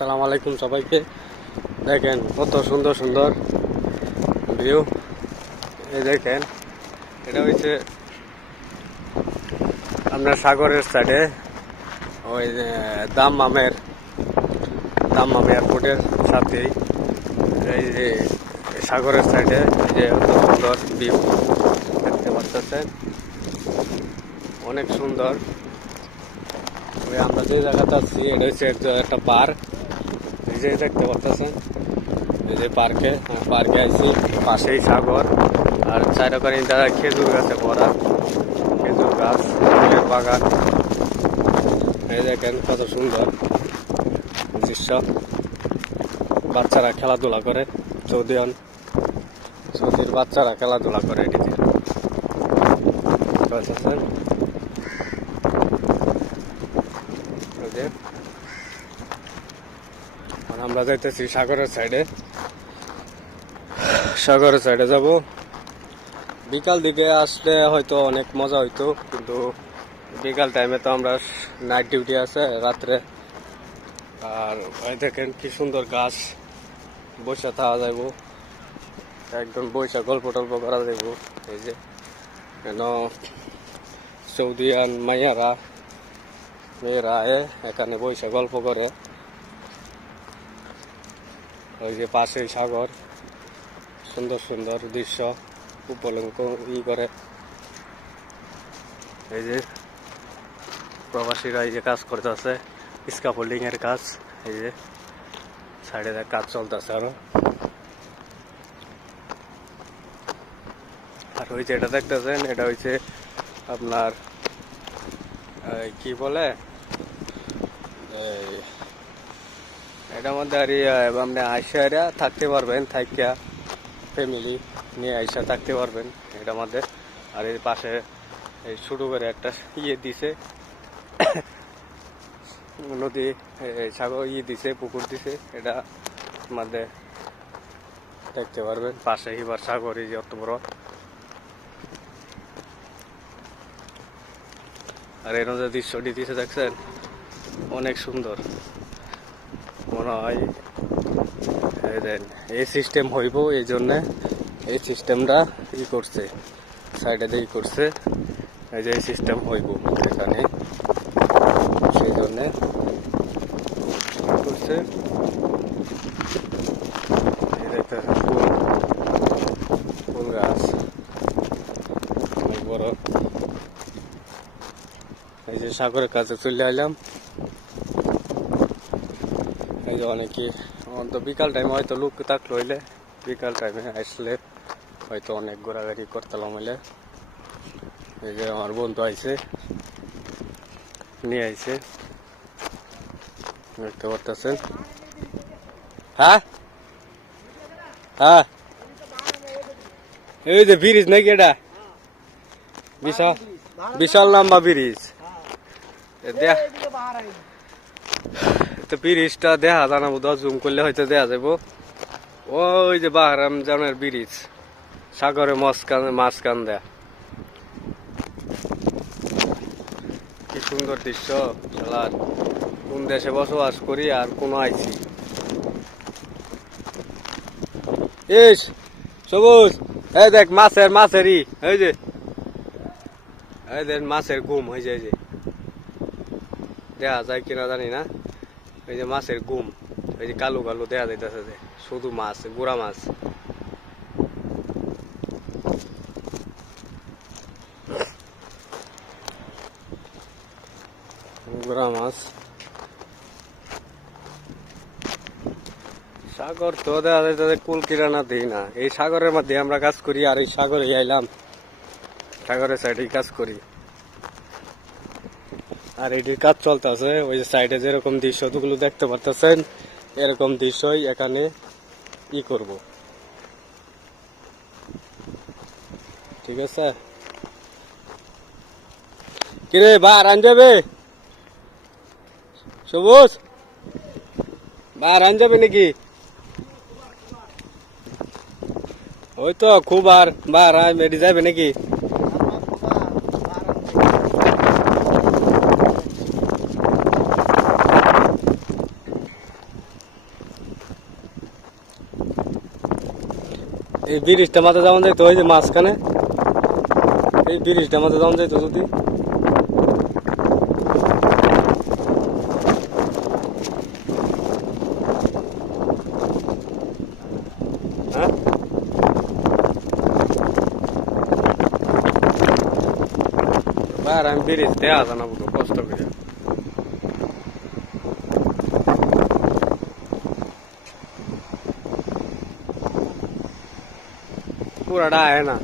আসসালামু আলাইকুম সবাইকে। দেখেন কত সুন্দর সুন্দর ভিউ। এই দেখেন, এটা হচ্ছে আপনার সাগরের সাইডে ওই দাম্মাম এয়ারপোর্টের সাথেই এই যে সাগরের সাইডে এই যে কত সুন্দর ভিউ দেখতে পাচ্ছেন, অনেক সুন্দর। আমরা যে জায়গাতে আছি এটা হচ্ছে একটা পার্ক, এই যে দেখতে পাচ্ছেন, এই যে পার্কে আইছি, পাশেই সাগর আর চারপাশে তারা খেজুর গাছে ভরা, খেজুর গাছ, ফুলের বাগান। এই দেখেন কত সুন্দর দৃশ্য। বাচ্চারা খেলাধুলা করে, সৌদির বাচ্চারা খেলাধুলা করে এটিতে। আমরা যাইতেছি সাগরের সাইডে যাব। বিকাল দিকে আসলে হয়তো অনেক মজা হইতো, কিন্তু বিকাল টাইমে তো আমরা নাইট ডিউটি আছে রাত্রে। আর ওই দেখেন কি সুন্দর গাছ, বসে থাকা যাইব, একদম বৈশা গল্প টল্প করা যাইব। এই যে কেন সৌদিয়ান মেয়েরা এখানে বৈশা গল্প করে। ওই যে পাশেই সাগর, সুন্দর সুন্দর দৃশ্য উপলঙ্ক করে। এই যে প্রবাসীরা এই যে কাজ করতেছে, স্ক্যাফোল্ডিং এর কাজ। এই যে সাইডে কাজ চলতেছে আরো। আর ওই যে এটা দেখতেছেন, এটা হচ্ছে আপনার কি বলে, এটার মধ্যে আর আপনি আইসা থাকতে পারবেন, থাকিয়া ফ্যামিলি নিয়ে আইসা থাকতে পারবেন এটার মধ্যে। আর এর পাশে এই ছোট করে একটা দিছে নদী, সাগর দিছে, পুকুর দিছে, এটা মধ্যে দেখতে পারবেন। পাশে এবার সাগর, এই যে অত বড়। আর এর মধ্যে দৃশ্যটি দিছে দেখছেন, অনেক সুন্দর। মনে হয় এই সিস্টেম হইব, এই জন্যে এই সিস্টেমটা করছে, সাইডে দিয়ে করছে। এই যে এই সিস্টেম হইব এখানে, সেই জন্যে করছে। ফুল গাছ অনেক বড়। এই যে সাগরের কাছে চলে আইলাম। এই যে অনেকে তো বিকাল টাইমে হয়তো লোক থাকলো হইলে, বিকাল টাইমে আসলে হয়তো অনেক ঘোরাঘুরি করতাম হইলে। এই যে আমার বন্ধু আইছে, নিয়ে আইছে, দেখতে পারতেছেন। হ্যাঁ হ্যাঁ, এই যে ব্রিজ নাকি এটা, বিশাল লম্বা ব্রিজ। তো ব্রিজটা দেখা জানা বোধ, জুম করলে হয়তো দেখা যাবো। ওই যে বাহরাম জানের ব্রিজ, সাগরে মাঝখান দেয়া, কি সুন্দর দৃশ্য। খেলার কোন দেশে বসবাস করি আর কোন আইছি। ইস সবুজ, এই দেখ মাছেরই, এই যে এই দেখ মাছের ঘুম হয়ে যায়, যে দেখা যায় কিনা জানি না। এই যে মাছের ঘুম, এই যে কালো কালো দেখা যাইতেছে, যে শুধু মাছ, গুড়া মাছ। সাগর তো দেখা যাইতেছে কুল কিরানা দিই না। এই সাগরের মধ্যে আমরা কাজ করি, আর এই সাগরে আইলাম, সাগরের সাইডে কাজ করি। আর এটির কাজ চলতেছে, ওই যে সাইডে যেরকম দৃশ্যগুলো দেখতে পারতেছেন, এরকম দৃশ্যই এখানে করব। ঠিক আছে, কিরে বার আন যাবে, সবুজ বার আন যাবে নাকি? ওই তো খুব আর বার মেডি যাবে নাকি? এই ব্রিজটা মাথা যেমন যাইতো ওই যে মাঝখানে, এই ব্রিজটা মাথা যেমন যাইতো যদি হ্যাঁ আর আমি ব্রিজ দেয়া জানাবো কষ্ট করে পুরাটা আয় না।